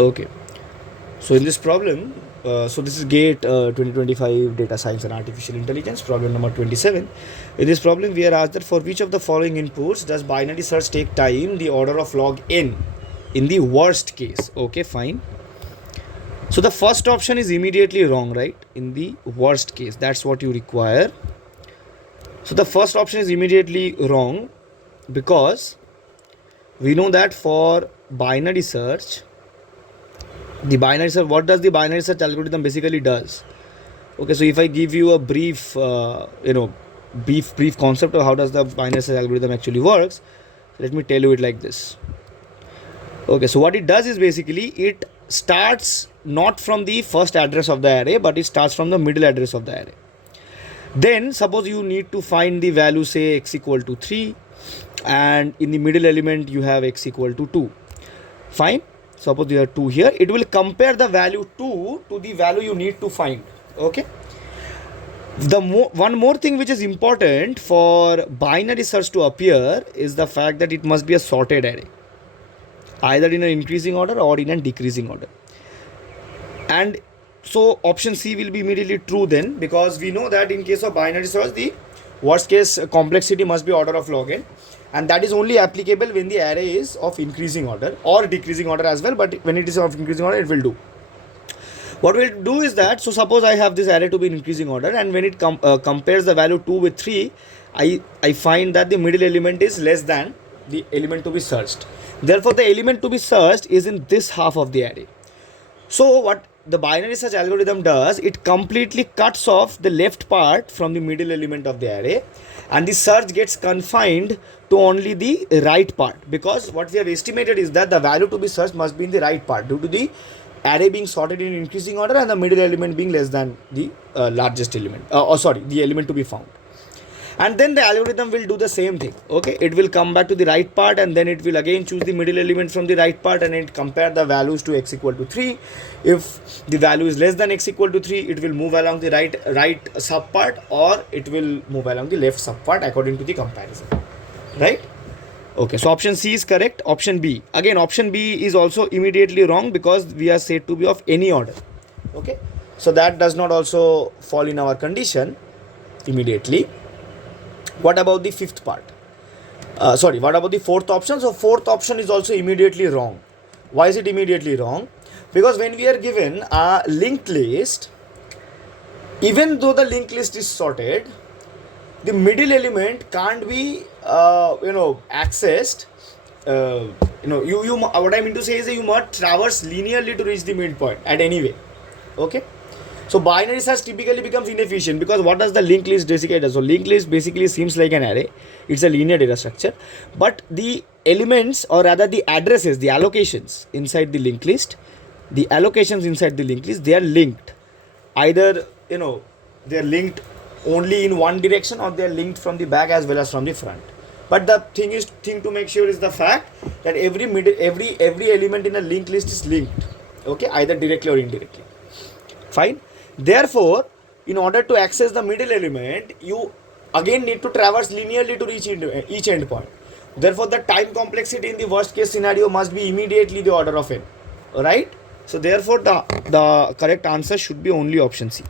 Okay. So in this problem, so this is GATE 2025 Data Science and Artificial Intelligence, problem number 27. In this problem, we are asked that for which of the following inputs does binary search take time the order of log n in the worst case? Okay, fine. So the first option is immediately wrong, right? In the worst case, that's what you require. So the first option is immediately wrong because we know that for binary search, what does the binary search algorithm basically does? Okay, so if I give you a brief brief concept of how does the binary search algorithm actually works, let me tell you it like this. Okay, so what it does is basically it starts not from the first address of the array, but it starts from the middle address of the array. Then suppose you need to find the value, say x equal to 3, and in the middle element you have x equal to 2. Fine. Suppose there are 2 here, it will compare the value 2 to the value you need to find. Okay. One more thing which is important for binary search to appear is the fact that it must be a sorted array, either in an increasing order or in a decreasing order. And so option C will be immediately true then, because we know that in case of binary search, the worst case complexity must be order of log n, and that is only applicable when the array is of increasing order or decreasing order as well, but when it is of increasing order it will do. What we'll do is that, so suppose I have this array to be in increasing order, and when it compares the value 2 with 3, I find that the middle element is less than the element to be searched. Therefore the element to be searched is in this half of the array. So what the binary search algorithm does, it completely cuts off the left part from the middle element of the array, and the search gets confined to only the right part, because what we have estimated is that the value to be searched must be in the right part due to the array being sorted in increasing order and the middle element being less than the largest element, the element to be found. And then the algorithm will do the same thing. Okay, it will come back to the right part, and then it will again choose the middle element from the right part, and it compare the values to x equal to 3. If the value is less than x equal to 3, it will move along the right sub part, or it will move along the left sub part according to the comparison, right? Okay, so option C is correct. Option B, again option B is also immediately wrong because we are said to be of any order. Okay, so that does not also fall in our condition immediately. What about the fifth part? What about the fourth option? So fourth option is also immediately wrong. Why is it immediately wrong? Because when we are given a linked list, even though the linked list is sorted, the middle element can't be accessed. What I mean to say is that you must traverse linearly to reach the midpoint at any way. Okay. So binary search typically becomes inefficient because what does the linked list basically do? So linked list basically seems like an array. It's a linear data structure, but the elements, or rather the addresses, the allocations inside the linked list, they are linked. Either they are linked only in one direction, or they are linked from the back as well as from the front. But the thing to make sure is the fact that every element in a linked list is linked. Okay, either directly or indirectly. Fine. Therefore, in order to access the middle element, you again need to traverse linearly to reach each endpoint. Therefore, the time complexity in the worst case scenario must be immediately the order of n. Right? So therefore, the correct answer should be only option C.